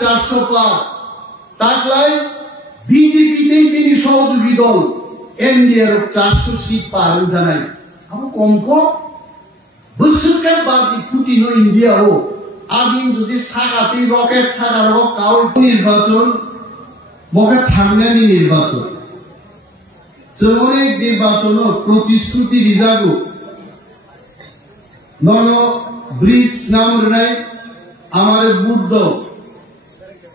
400 পার তাকলাই বিজেপিতেই তিনি সহযোগী দল এনডিএর 400 সিট পার জানাই আমি কমক বসুরকার বাদি কুটিনো ইন্ডিয়া ও আদিন যদি সাগাতি রকেট ছাড়ার কাউ নির্বাচন মগে থামনানি নির্বাচন অনেক নির্বাচন প্রতিশ্রুতি রিজার্ভ নন ব্রিজ নাম নাই আমার বুদ্ধ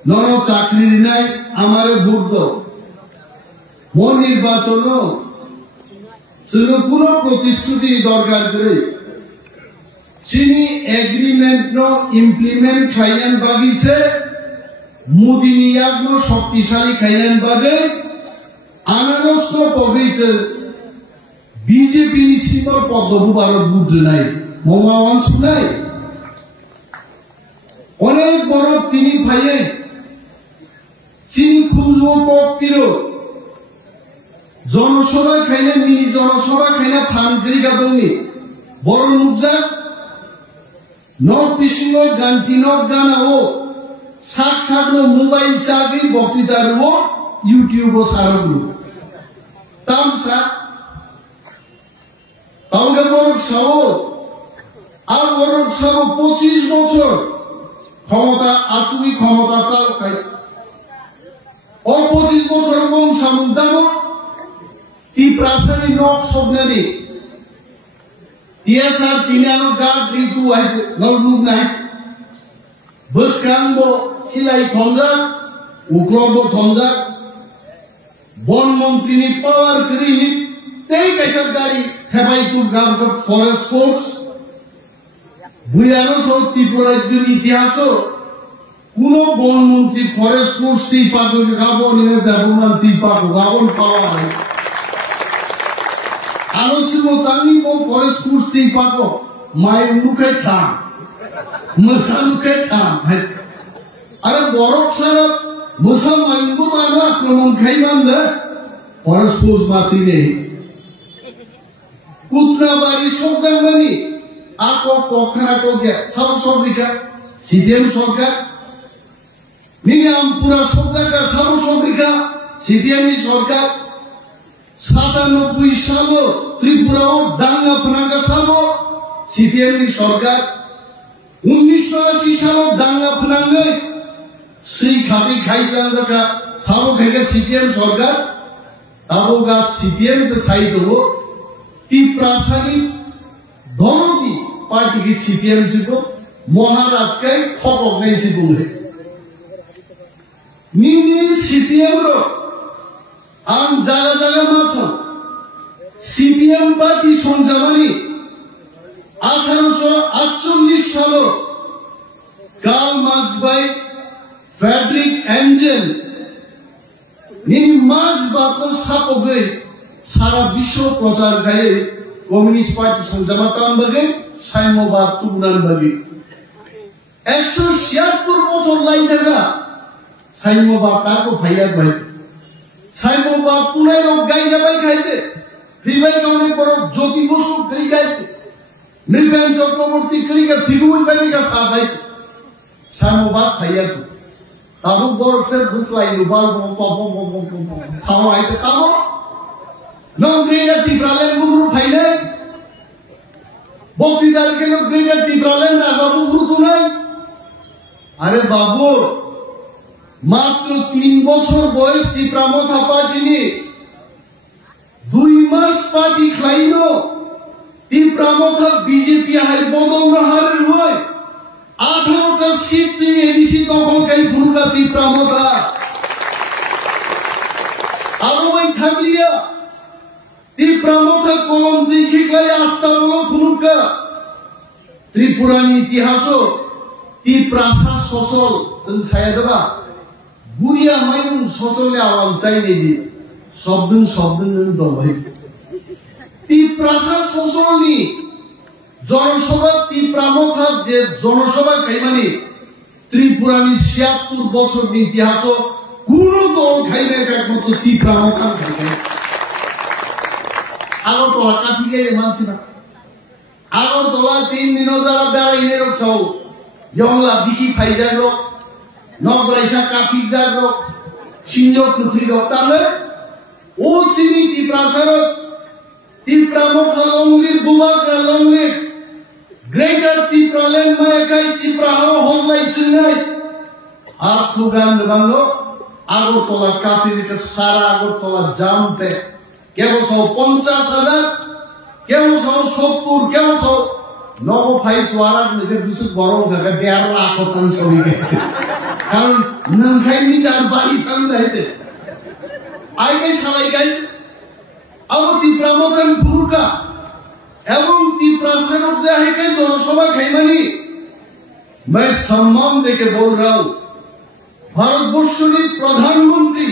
নন চাকরি নাই আমার বুদ্ধ মন নির্বাচন কোন প্রতিশ্রুতি দরকার করে চিনি এগ্রিমেন্ট ইমপ্লিমেন্ট খাইলেন বাগিছে মোদী নিয়াগ শক্তিশালী খাইলেন বাদে আনারস পগেছে বিজেপি নিশ্চিত পদ্মভূ ভারত বুদ্ধ নাই মমাওয়ান শুনাই অনেক বড় তিনি ভাইয়ে চিনি খুঁজব পক্ষির জনসভা খাইলে মিনি জনসভা খাইলে ফান্ডা দৌনি বড় নুকজা নর্থ ইস্ট গান্টিনক গানাও সাত সাত মোবাইল চাবি বক্তৃতার ইউটিউব সারগুলো তামসা তাহলে বড় সাহ আর বড় সাহ 25 বছর ক্ষমতা আচুরি ক্ষমতা চাল খাই 25 বছর কম সামুন দাম ती प्रासारी नॉक सोडण्याने टीएसआर तिन्यानो गार्ड ऋतू आहे नवडूक नाही बस कांबो सिलाई थंजा उक्लोबो थंजा वन मंत्रीनी पावर करी ते कशात गाडी खेबाईतून गावकर फॉरेस्ट फोर्स बुयानो सो त्रिपुराज्य इतिहास কোনো বন মন্ত্রী ফরেস্ট ফোর্স ती पाको गाबो निने दाबुना ती पाको गाबन पावर है आलोचना तानी को फॉरेस्ट फूड्स ती पाको माय मुखे था मसान के था अरे बोरक सर मुसम माइंगो माना आक्रमण खाई मानदे फॉरेस्ट फूड्स माती ने कुतना बारी शब्दां बनी आको पोखरा को गया सब सब्रिका सीडीएम सरकार नियम पूरा शब्दां का सब सब्रिका सीडीएम सरकार 97 সালে ত্রিপুরাও দাঙ্গা ফনাঙ্গা সালো সিপিএম সরকার 1980 সালে দাঙ্গা ফনাঙ্গে সেই খাতি খাইতান দেখা সালো থেকে সিপিএম সরকার তাবগা সিপিএম से साइड हो ती प्रासारी धनोगी पार्टी की सीपीएम से को महाराज के ठोक नहीं से बोले नी सीपीएम रो आम जागा जागा मासो सीपीएम पार्टी संजामानी 1848 सालो Karl Marx by Friedrich Engels इन मार्क्स बातो सापो गए सारा विश्व प्रचार गए कम्युनिस्ट पार्टी संजामाताम बगे साइमोबाद तुगनान बगे 176 বছর लाइनगा साइमोबाद को भैया भाई साइमोबाद पुणे रो गाय जाबाय खाइते फिबाय गावने करो ज्योति बसु करी गाइते निर्भय चक्रवर्ती करी का फिगुई बनी का साबाय साइमोबाद भैया तो ताबु बोर से घुसलाई रुबाल बम खाओ आइते कामो नन ग्रेडर तिब्रालेन गुरु फाइले बक्तिदार के लोग ग्रेडर तिब्रालेन राजा गुरु तुनाई अरे बाबू मात्र 3 বছর বয়স ত্রিপুরা পার্টি নি 2 মাস পার্টি খাইলো ত্রিপুরা বিজেপি হাই বদল হার হয় 18টা সিট নিয়ে এডিসি দখল কাই ভুলকা ত্রিপুরা আরো ওই থাকলিয়া ত্রিপুরা কলম দেখি কাই আস্থা বলো ভুলকা ত্রিপুরানি ইতিহাস ত্রিপুরা সসল जों सायादबा बुरिया मायन ससले आवाज चाहिए शब्द दबाई ত্রিপুরা ससलनी जनसभा ত্রিপুরা जे जनसभा खाइमानी त्रिपुरानी 76 বছর ইতিহাস কোন দল খাইবে একমাত্র ত্রিপুরা খাইবে আলো তো কাটিয়ে মানছি না আলো দলা 3 দিন যারা দাঁড়াইনে রাখছাও জংলা বিকি খাই যাইলো Noglaisa Kaki Jagro, Shinjo Kutri Tale, O Chini Tiprasaro, Tipramo Kalongli, Buba Kalongli, Greater Tipralen Mayakai, Tiprao, Honlai Chunai, Aslugan Bando, Agotola Kapi, Sara Agotola Jampe, Kevoso Poncha Sada, Kevoso Sopur, Kevoso. No fight suara jadi busuk borong gak biar lah kotan cowok kalau nangkai ni dah balik kan dah itu ayat salai kai awak dipramokan buruka एवं तिप्रासनों से है कि दोनों सभा खेमनी मैं सम्मान देके बोल रहा हूँ भारतवर्ष के प्रधानमंत्री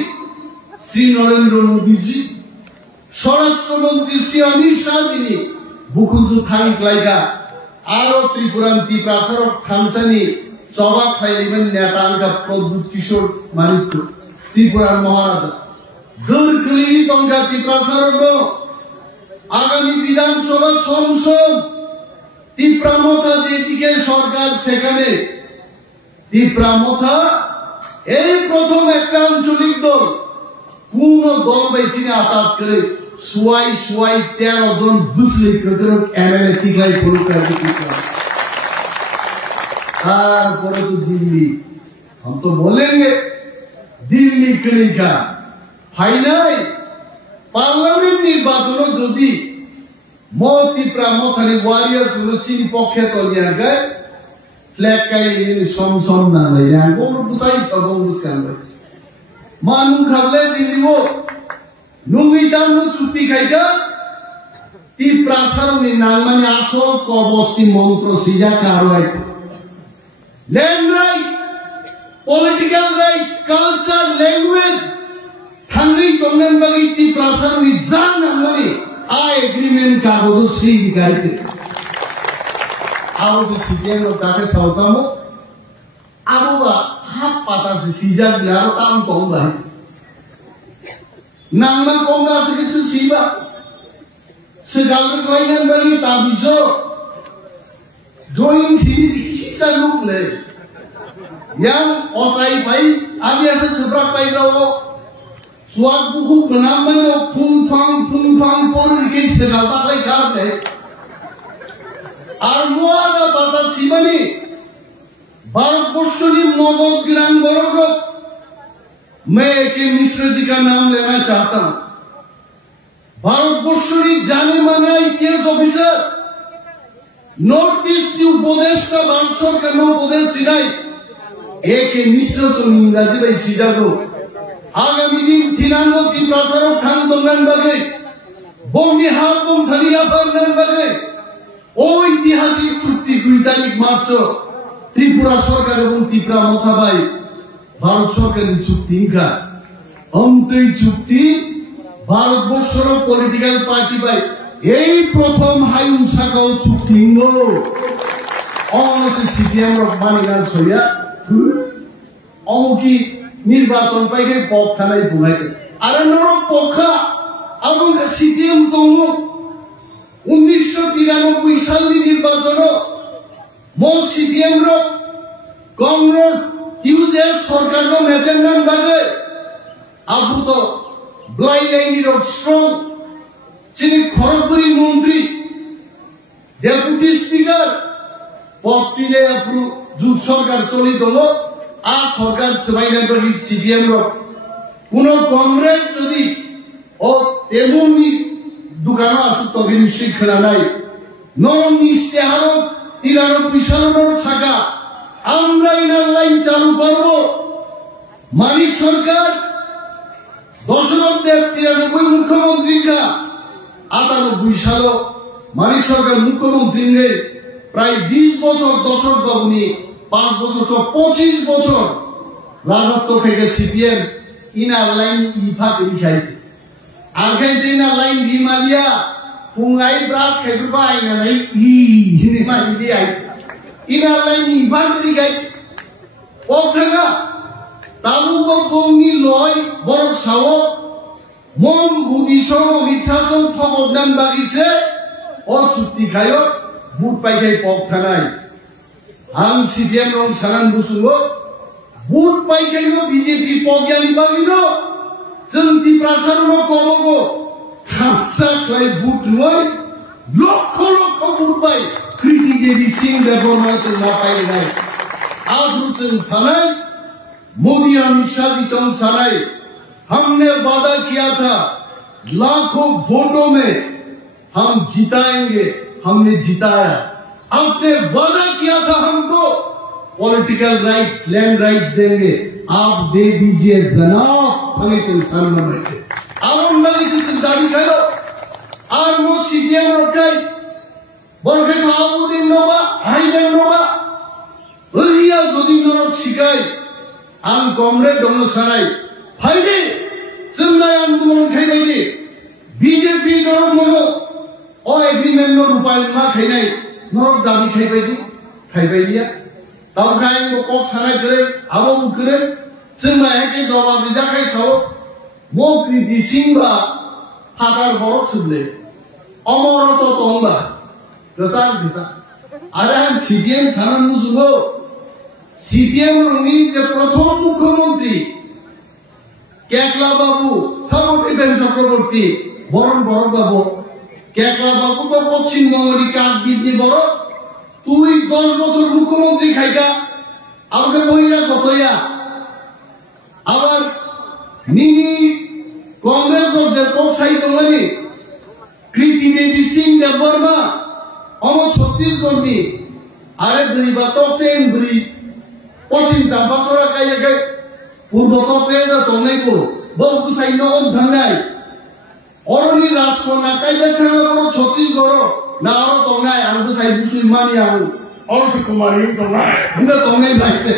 श्री नरेंद्र मोदी जी स्वराष्ट्र मंत्री श्री अमित शाह जी ने बुकुंजु थांग लाइगा आरो त्रिपुरान तिप्रासनों थांसनी चौबा खाइलिमन नेतांग का प्रदूत किशोर मानिक त्रिपुरान महाराजा दर कली तंगा तिप्रासनों को आगामी विधानसभा संसद तिप्रामोथा देदिके सरकार सेखाने तिप्रामोथा এই প্রথম একটা আঞ্চলিক দল কোন দল বাইচিনে আতাত করে সুয়াই 13 জন মুসলিম প্রতিরোধ এমএলএ ঠিকাই পুরস্কার দিতে তারপরে তো দিল্লি हम तो बोलेंगे दिल्ली क्लिका फाइनाल पार्लामेंट निर्वाचन যদি মতি প্রামখানি ওয়ারিয়ার্স রুচিনি পক্ষে তলিয়ার গায় ফ্ল্যাগ কাই সমসম না লাইয়া কোন বুতাই সবং বুসকান মানু খাবলে দিলিবো নুমিদান চুক্তি খাইগা তি প্রাসারনি নালমানি আসল কবস্তি মন্ত্র সিজা কারওয়াই land right political right culture language থাঙ্গি তঙ্গন বাগি তি প্রাসারনি জান নালমানি आ एग्रीमेंट कागज सी गाइते आवाज सीधे लो ताके साउतामो आबुवा हाथ पाता से सीजा बिहार काम तो भाई नांगना कोंगा से किसी सीबा सेगाल कोई न बनी ताबिजो जोइन सीरी किसी चालू ले yang osai pai आगे ऐसे सुब्रा पाई रहो Suat buku penamanya pung-pang polri ke segala pakai karne. Armua ada batas simani. Bharatvarsh की मदद गिरान बरोबर मैं एक मिश्र जी का नाम लेना चाहता हूँ भारतवर्ष की जाने माने इतिहास ऑफिसर नॉर्थ ईस्ट की उपदेश का बांसोर करना उपदेश सिनाई एक मिश्र इंग्राजी भाई सीधा को आगामी दिन तिनांगो तिप्रासारो खान दंगन बगे बोंगी हाबुम खलिया बंगन बगे ओ ऐतिहासिक चुक्ति 2 तारीख मार्च त्रिपुरा सरकार এবং ত্রিপুরা মহাসভায় ভারত সরকারের চুক্তি ইনকা অন্তই চুক্তি ভারতবর্ষের পলিটিক্যাল পার্টি বাই এই প্রথম হাইউসাকাও চুক্তি ইঙ্গো অনসি সিপিএম র মানিগান সইয়া অমুকি নির্বাচন পাইকে পক থানাই বুলাইতে আর নরক পক্ষা এবং সিপিএম তমু 1993 সালের নির্বাচন মো সিপিএম র কংগ্রেস ইউজেস সরকার র মেজেন্ডান বাগে আবু তো ব্লাই লাইনি র স্ট্রং যিনি খড়গপুরি মন্ত্রী ডেপুটি স্পিকার পক্ষিলে আপু জুট সরকার চলিত হলো आ सरकार सबाइना बड़ी सीपीएम रो कुनो कांग्रेस যদি ও তেমনি দোকান আছে তবে নিশ্চিত খেলা নাই নরম ইস্তেহার 93 সালের ছাকা আমরা ইনার লাইন চালু করব মানিক সরকার দশরথ দেব 93 মুখ্যমন্ত্রীকা 98 সালে মানিক সরকার মুখ্যমন্ত্রী নে প্রায় 20 বছর দশরথ বাবু নিয়ে 5 বছর 25 বছর রাজত্ব থেকে সিপিএম ইনার লাইন ইফা দিখাইছে আগে দিনার লাইন হিমালয়া পুঙ্গাই ব্রাস খেগুবা আইনা নাই হিমালি আই ইনার লাইন ইফা দিখাই ওঠেগা তাবুকো বঙ্গি লয় বড় সাও মম বুদিসং মিছাসং থবদান বাগিছে ও চুক্তি খায় বুট পাইগাই পক থানায় आं सीपीएम रं सानान बुसुंगो ভোট পাই খাইল বিজেপি পজ্ঞানী বাগিল চন্তি প্রাসারণ কমব খাই ভোট নয় লক্ষ লক্ষ ভোট পাই কৃতি দেবী সিং দেববর্মা না পাই নাই आगरू चंद सनाई मोदी अमित शाह जी चंद सनाई हमने वादा किया था लाखों वोटों में हम जिताएंगे हमने जिताया आपने वादा किया था हमको पॉलिटिकल राइट्स लैंड राइट्स देंगे आप दे दीजिए जनाब हमें कोई सामने बैठे आवाम वाली से दावी करो आज वो सीपीएम रोकाई बोल के साहबुद्दीन नोबा हाईडेन नोबा ओरिया যদি নরক শিকাই আন কমরেড দङ সারাই ফাইদে जोंनाय आंदोलन खायबायदि বিজেপি নরক মনো অ এগ্রিমেন্ট नो रुपाय मा खायनाय नरक दाबि खायबायदिया दावखाय কক সারাই করে আবং করে जोंनाय एके जवाब बिजाखाय साव मो कृति सिंबा फाटार बरक सुबले अमरत तंबा गोसा गोसा आरो आं सीपीएम सानान बुजुगो सीपीएम रंगी जे प्रथम मुख्यमंत्री केकला बाबू सामोटिपेन चक्रवर्ती बरन बरक बाबू केकला बाबू तो पश्चिम बंगेर काट दिबी बड़ तुई 10 বছর मुख्यमंत्री खाइका আমাকে বইরা কতয়া আবার মিনি কংগ্রেস যে কোসাই দঙনি কৃতি দেবী সিং দেববর্মা অমর ছত্তিশগড় আরে দুই বাতক সেন দুই पश्चिम चांपासरा कायके पूर्व तसे तंगै को बहु साइनो धंगाय अरनि राजकन्या कायदा खाना छत्तीसगढ़ ना और तंगाय आरो साइ बुसुइ मानि आउ और सुकुमारी तंगाय हंगा तंगाय बाइते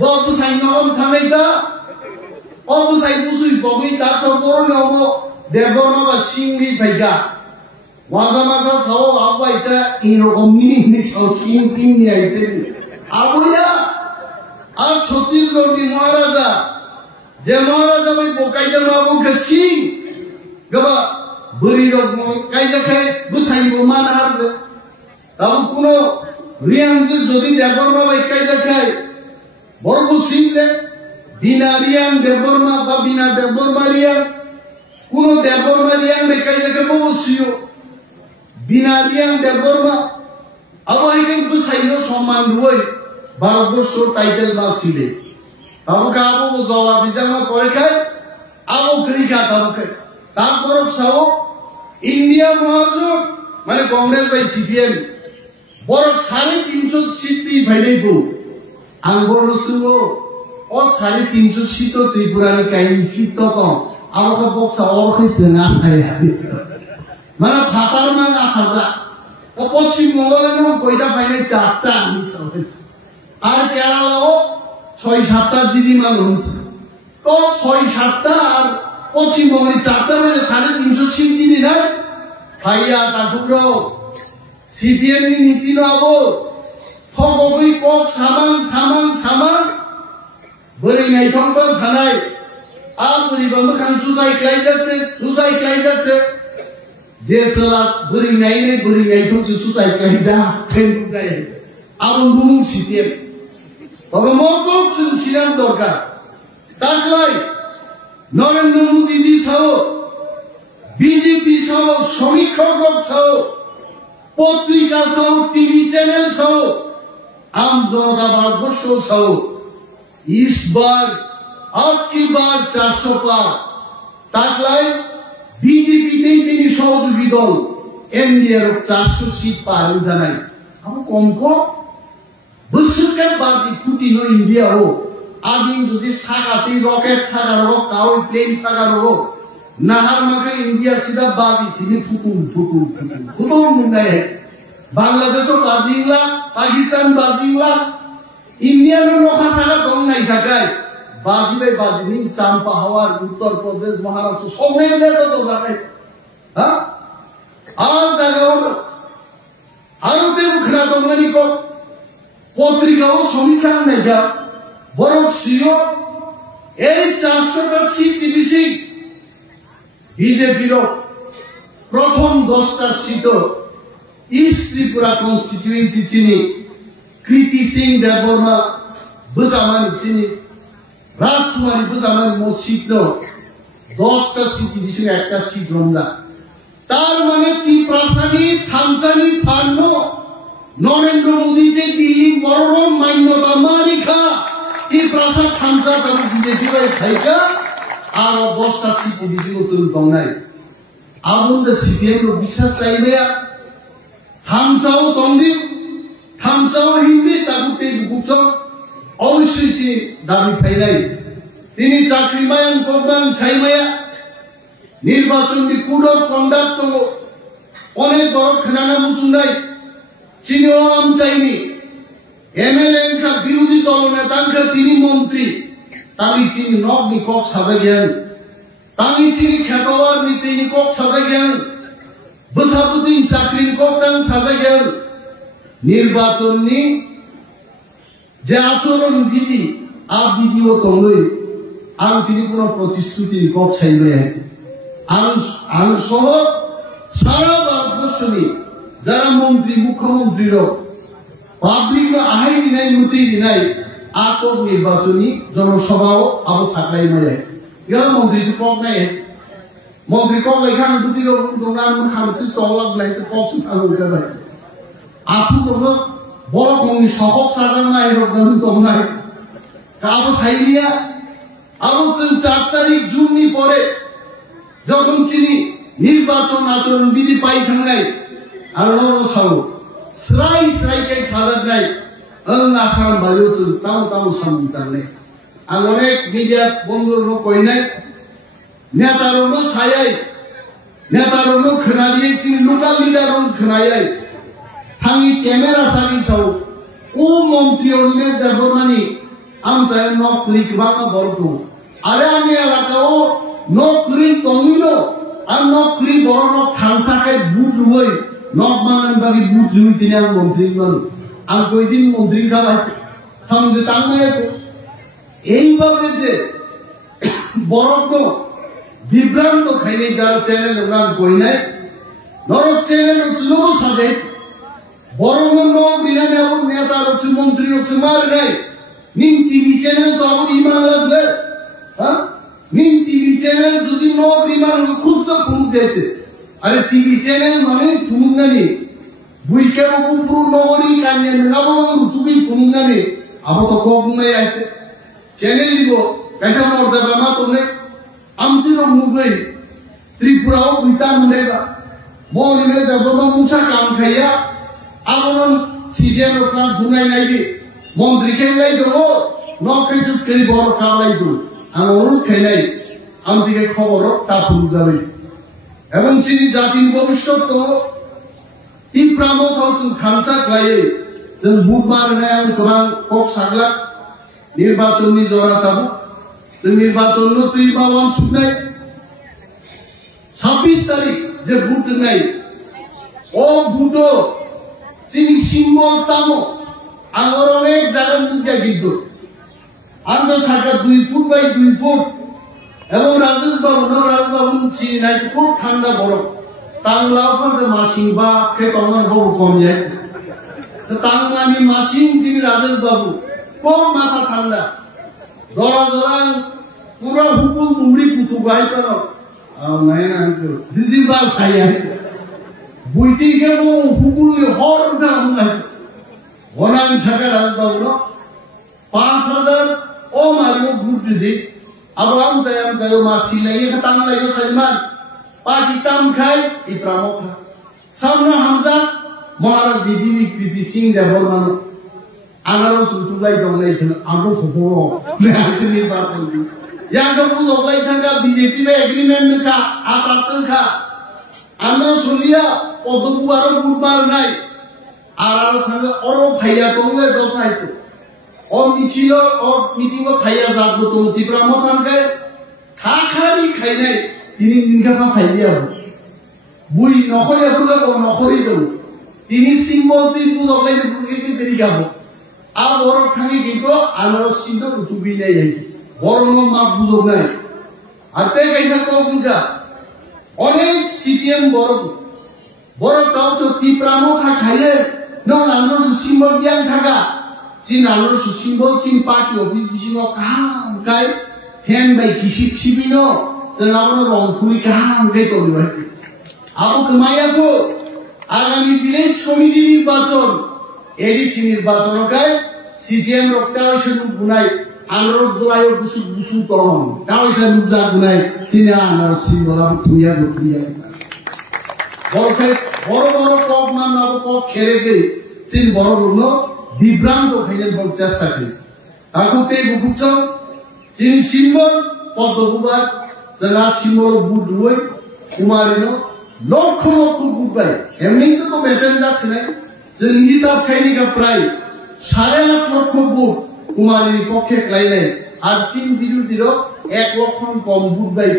बहु साइनो थांगाय दा बहु साइ बुसुइ बगै दा सबोर नमो देबनो बा सिंगि फाइगा वाजा माजा साव आबाइता इरकमनि नि साव सिं तिंनि आइते आबुया आज छत्तीसगढ़ की महाराजा जे महाराजा भाई बोकाइजा माबू के सिंह गबा बुरी लोग काइजा खाए गुसाई को मान हार दे तब कुनो रियांग जो जोदी देवबर्मा भाई काइजा खाए बरगु सिंह ले बिना रियांग देवबर्मा बा बिना देवबर्मा रियांग कुनो देवबर्मा रियांग में काइजा के बहु सियो बिना रियांग देवबर्मा अब आई के गुसाई नो सम्मान हुए ভারতবর্ষ টাইটেল না ছিলে আমাকে আবু জবাব বিজামা পরীক্ষায় আবু ক্রিকা তাবকে তারপর সব ইন্ডিয়া মহাজোট মানে কংগ্রেস বাই সিপিএম বড় 350 সিট দি ভাইলেগো আঙ্গর সুও ও 350 সিট ত্রিপুরার কাইন সিট তো আমাকে বক্সা অরখিতে না চাই মানে ফাটার মান আসাদা ও পশ্চিম বঙ্গের কয়টা পাইলে 4টা আমি সব আর কেরালাও 6-7টা দিদি মানুষ তো 6-7টা আর পশ্চিম বঙ্গের 4টা মিলে 350 সিট দিদি না ভাইয়া কাটুরাও সিপিএম নীতি নাবো থগই কক সামান বরি নাই থংবা সানাই আর বরি বন্ধ খান সুজাই ক্লাই যাচ্ছে যে তোলা বরি নাই তো সুজাই ক্লাই যা ফেন গায় আমন বুমু সিপিএম তবে মকক ছিলাম দরকার তাকলাই নরেন্দ্র মোদী জি সহ বিজেপি সহ সমীক্ষক সহ পত্রিকা সহ টিভি চ্যানেল সহ आम जनता भारतवर्ष सह इस बार अब की बार 400 पार ताकलाई बीजेपी ने तीन सहयोगी दल एनडीए 400 सीट पार जानाय हम कम को बोसोरके बादी कुटी नो इंडिया हो आदि যদি সাগাতে রকেট সাগারো কাউ প্লেন সাগারো নাহার মাকে इंडिया सीधा बादी सीधे फुटुम मुंडाय बांग्लादेश बाजिंगला पाकिस्तान बाजिंगला इंडिया में लोखा सारा कम नहीं सकाय बाजी चांपा हवार उत्तर प्रदेश महाराष्ट्र सब में दे तो जाने हां आज जगह आरोते उखरा तो मनी को पत्रिकाओ समीक्षा नहीं जा बरक सीओ ए 400 টা सीट दिसी बीजेपी रो प्रथम 10 টা seat East Tripura constituency chini Kriti Singh Deborma Busaman chini রাজকুমারী বুঝানোর মসজিদ 10টা সিটি দিয়েছিল, একটা সিট রমজা। তার মানে কি প্রাসাদী থামসানি ফান্ন নরেন্দ্র মোদীকে দিল্লি বড় মান্যতা মারিখা কি প্রাসাদ থামসা তাকে বিজেপি খাইকা আর 10টা সিটি দিয়েছিল চলতো নাই। আমাদের সিপিএম বিশ্বাস চাইবে থামসাও তন্দিপ থামসাও হিন্দি তাকে বুঝছ অবশ্যই তিনি দাবি ফাইলাই তিনি চাকরি মায়ান প্রোগ্রাম ছাইমায়া নির্বাচনী কোড অফ কন্ডাক্ট অনেক বড় খেলানা বুঝুন চিনিও আম চাইনি এমএলএ বিরোধী দল নেতা তিনি মন্ত্রী তামি চিনি নক নিকক সাজা জ্ঞান তামি চিনি খেতওয়ার নীতি নিকক সাজা জ্ঞান বসাবুদ্দিন চাকরি নিকক তাং সাজা জ্ঞান নির্বাচনী যে আচরণ বিধি আর বিধিও তঙ্গই আং তিনি কোন প্রতিশ্রুতি নিকক চাইবে আং সহ সারা ভারতবর্ষে যারা মন্ত্রী মুখ্যমন্ত্রীর পাবলিক আহাইনি নাই নুতিনি নাই আটক নির্বাচনী জনসভাও আবো সাকলাই মায় ইয়ার মন্ত্রী কক নাই মন্ত্রী কক লেখান দুটি দোকান খামসি তলাক লাইতে কক আলো উঠা যায় আপু তোমরা বড় কমি সহক সাজান নাই রকম তোম নাই আবো সাইলিয়া আবো 4 তারিখ জুননি পরে যখন চিনি নির্বাচন আচরণ বিধি পাই থাঙ্গাই আর সাবো স্রাই স্রাইকাই সাজা নাই আসাম বাজু তাও তাও সামনে আর অনেক মিডিয়া বন্ধুর কই নাই নেতার ছায়াই নেতার খেনা দিয়ে লোকাল লিডার খেনাই থাঙি ক্যামেরা সারি সাও ও মন্ত্রী অন্য দেবমানি আমসায় নকরি বাবা বর্গ আরে আমি এলাকাও নকরি তমিল আর নকরি বড় খালসাকে বুট হই নক বানান বাকি বুট লুই তিনি আর মন্ত্রী মানুষ আর কয়দিন মন্ত্রী খাওয়াই সামনে টাঙ্গাই এইভাবে যে বড় বিভ্রান্ত খাইলে যারা চ্যানেল ওনার কই নাই নরক চ্যানেল লোক সাজে বড় লোক বিরানে আমার নেতা হচ্ছে মন্ত্রী হচ্ছে মার নাই নিম টিভি চ্যানেল তো আমার ইমান লাগবে হ্যাঁ নিম টিভি চ্যানেল যদি লোক ইমান খুব সব ফুল দিতে আরে টিভি চ্যানেল মানে ফুল জানি বুইকে উপর নগরী কানিয়ে নাবো তুমি ফুল জানি আবার তো কম নাই আছে চ্যানেল দিব कैसा मर्दा बामा तुमने आमतिरो मुगई त्रिपुराओ बिता मुनेगा मोरी में जब तो मुसा काम खाया आवन सीधे लोकना गुनाई नहीं दी मंत्री के नहीं दो नौकरी तो स्केली बहुत काम नहीं दो आमोरु खेलाई आमती के खबर तापुर जावे एवं सीधी जाति भविष्य तो तीन प्रामो था उन खानसा लाये जब बुक मार नया उन कुरान कोक सागला निर्वाचनी जोरा ताबू নির্বাচন তুই বাবান শুনাই 26 তারিখ যে ভোট নাই ও ভোট চিনি সিম্বল তামো আমার অনেক জায়গা মুখে কিন্তু আমরা সরকার 2 ফুট বাই 2 ফুট এবং রাজবাবু চিনি নাই খুব ঠান্ডা বরফ তাংলাও পরে মাসিং বা খেতমান বহু কম যায় তাংলানি মাসিং চিনি রাজবাবু খুব মাথা ঠান্ডা দরা দরা পুরা হুকুম মুড়ি পুতু গাই কর না ডিজিবাল ছাইয়া বুইটি কে হুকুম হর দাম নাই ওনান ছাকা রাজবাবু 5000 ও মারিও ভোট দি আবাম তাই মাসি লাগে তাম লাগে সাইমান পার্টি তাম খাই ই প্রমুখ সামনা হামজা মহারাজ দিদিনি কৃতি সিং দেবর মানো আনারস উতুলাই দলাই থাকা আরো সবো নির্বাচন yang dogলাই থাকা বিজেপি রে এগ্রিমেন্ট কা আতাতন খা আনারস শুনিয়া পদপুয়ার বুরবার নাই আর থাকা অরো ভাইয়া তোমলে দসাইতো ও মিছিল ও মিটিং ও ভাইয়া যাবো তো ত্রিপুরা মতানকে খাখারি খাই নাই তিনি নিগাপা ভাইয়া বুই নকরে ফুলে ও নকরি দেব তিনি সিম্বল তিন দগলাই বুকিটি দেরি গাবো আর বড় ঠাঙ্গি কিন্তু আনারস চিন্তা টুবি নাই বড় মাপ বুঝো নাই আর তাই কাইসা কোনটা অনেক সিপিএম বড় তাও তো ত্রিপুরামো খাইলে নং আনারস সিম্বল দিয়ান থাকা চিন আনারস সিম্বল চিন পার্টি অফিস বিশিং কাম বুকাই হেন বাই কিসি ছিবিনো তেলাবনো রংপুরি কাহাং গে করিবাই আবু কমায়াবো আগামী ভিলেজ কমিটি নির্বাচন এডিসি নির্বাচনকায় সিপিএম রক্তাবশে গুনাই আনারস গোলায় গুসু গুসু তরম কাওয়াইসা রূপজা গুনাই তিনি আনারস সিঙ্গলা তুইয়া গুতুইয়া বড় বড় কক নাম কক খেলে গে তিনি বড় বড় বিভ্রান্ত খাইলে বড় চেষ্টা করে তাকুতে বুকুচ তিনি সিম্বল পদ্মকুমার যারা সিম্বল বুট রুই কুমারিনো লক্ষ লক্ষ বুট পাই এমনি তো মেসেজ যাচ্ছে না যে হিসাব খাইনিকা প্রায় 8.5 লক্ষ বুট কুমারীর পক্ষে ক্লাইলে আর 3 বিরোধীর 1 লক্ষ কম বুট পাই